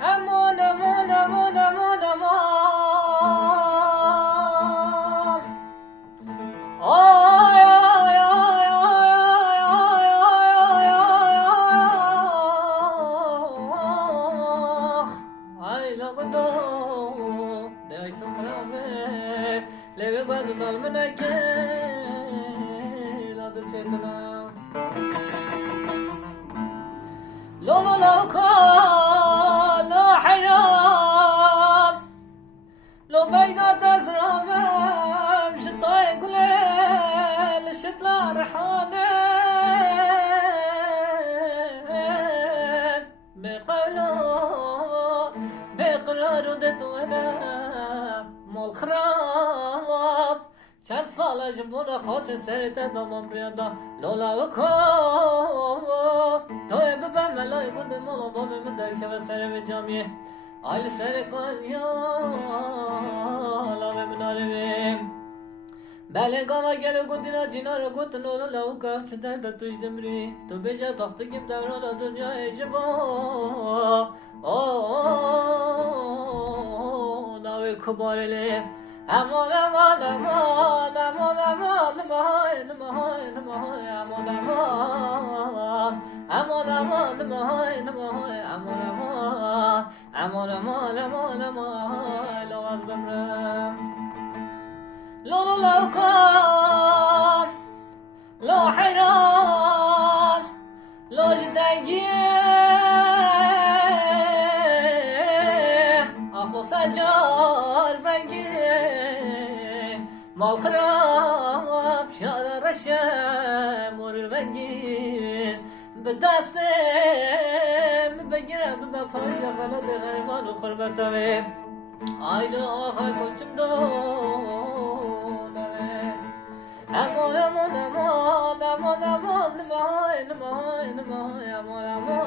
امان امان امان امان امان آی آی آی آی آی آی لگدو دای تو خرابه لبه گاد دال منگه لادر چتنم لو لو لو کن لو حیران لو بین دزرامم شطای گله لشتلا رحانه بقرار دتونا مال خراب چند سال جبونا خاطر سرت دامم ریادا لولا و کو توی ببم ملای بود مولا با من در که سر به جامیه آل سر کنیا لاوه مناره بیم بله گاما گلو گودینا جینا رو گوت لولا لاو کام چون در توش دمری تو بجا تاخت گیم دوران دنیا جبا ناوی کبارلی امان امان امان امان امان نمای نمای نمای امان امان امان امان نمای نمای امان امان امان امان امان لغاز بمرم لو لو لو کن لو حیران لو جدنگی آخو سجار بنگی مال خراب شاد رشم موری رنگی به دستم بگیرم به پای بلد غریبان و خربتمه آیلو آقا کنچم دونمه امان امان امان امان امان نمای نمای نمای امان امان